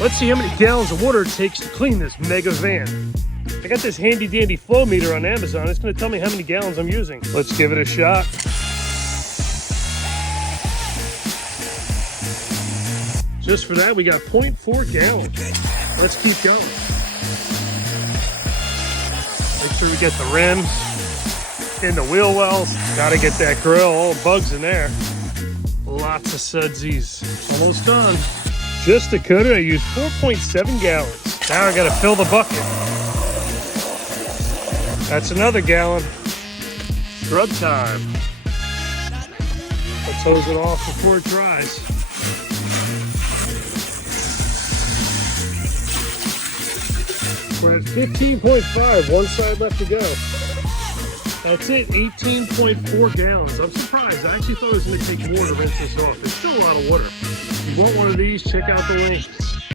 Let's see how many gallons of water it takes to clean this mega van. I got this handy dandy flow meter on Amazon. It's gonna tell me how many gallons I'm using. Let's give it a shot. Just for that, we got 0.4 gallons. Let's keep going. Make sure we get the rims in the wheel wells. Gotta get that grill, all bugs in there. Lots of sudsies. Almost done. Just to coat it, I used 4.7 gallons. Now I gotta fill the bucket. That's another gallon. Scrub time. Let's hose it off before it dries. We're at 15.5, one side left to go. That's it, 18.4 gallons. I'm surprised. I actually thought it was going to take more to rinse this off. It's still a lot of water. If you want one of these, check out the link.